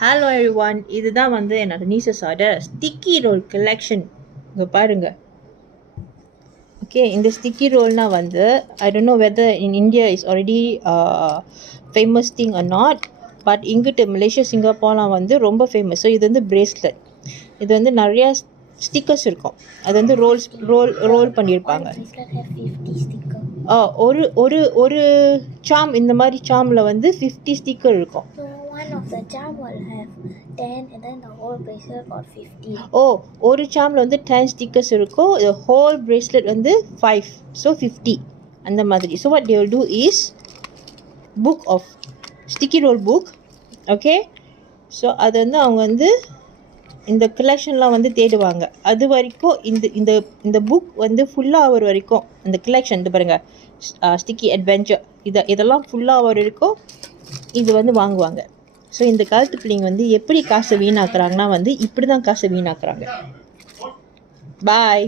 Hello everyone, இதுதான் வந்து என்னோட நீசஸோட ஸ்டிக்கி ரோல் கலெக்ஷன். இங்கே பாருங்க. ஓகே, இந்த ஸ்டிக்கி ரோல்னால் வந்து I don't know whether in India is already famous thing or not, but இங்கிட்டு மலேசியா சிங்கப்பூர்லாம் வந்து ரொம்ப ஃபேமஸ். ஸோ இது வந்து பிரேஸ்லெட். இது வந்து நிறையா ஸ்டிக்கர்ஸ் இருக்கும். அது வந்து ரோல் பண்ணியிருப்பாங்க. ஒரு ஒரு ஒரு சாம், இந்த மாதிரி சாமில் வந்து 50 ஸ்டிக்கர் இருக்கும். One of the charm will have 10 and then the whole bracelet got 50. ஒரு சாமில் வந்து 10 ஸ்டிக்கர்ஸ் இருக்கும். the whole bracelet வந்து 5, so 50 அந்த மாதிரி. so what they will do is book of sticky roll book. okay, so அது வந்து அவங்க வந்து இந்த கலெக்ஷன்லாம் வந்து தேடுவாங்க. அது வரைக்கும் இந்த இந்த புக் வந்து ஃபுல்லாக ஆகிற வரைக்கும் இந்த கலெக்ஷன் இது பாருங்கள், ஸ்டிக்கி அட்வென்ச்சர், இதெல்லாம் ஃபுல்லாக ஆகிற வரைக்கும் இது வந்து வாங்குவாங்க. ஸோ இந்த காலத்து பிள்ளைங்க வந்து எப்படி காசை வீணாக்குறாங்கன்னா வந்து இப்படி தான் காசை வீணாக்குறாங்க. பாய்.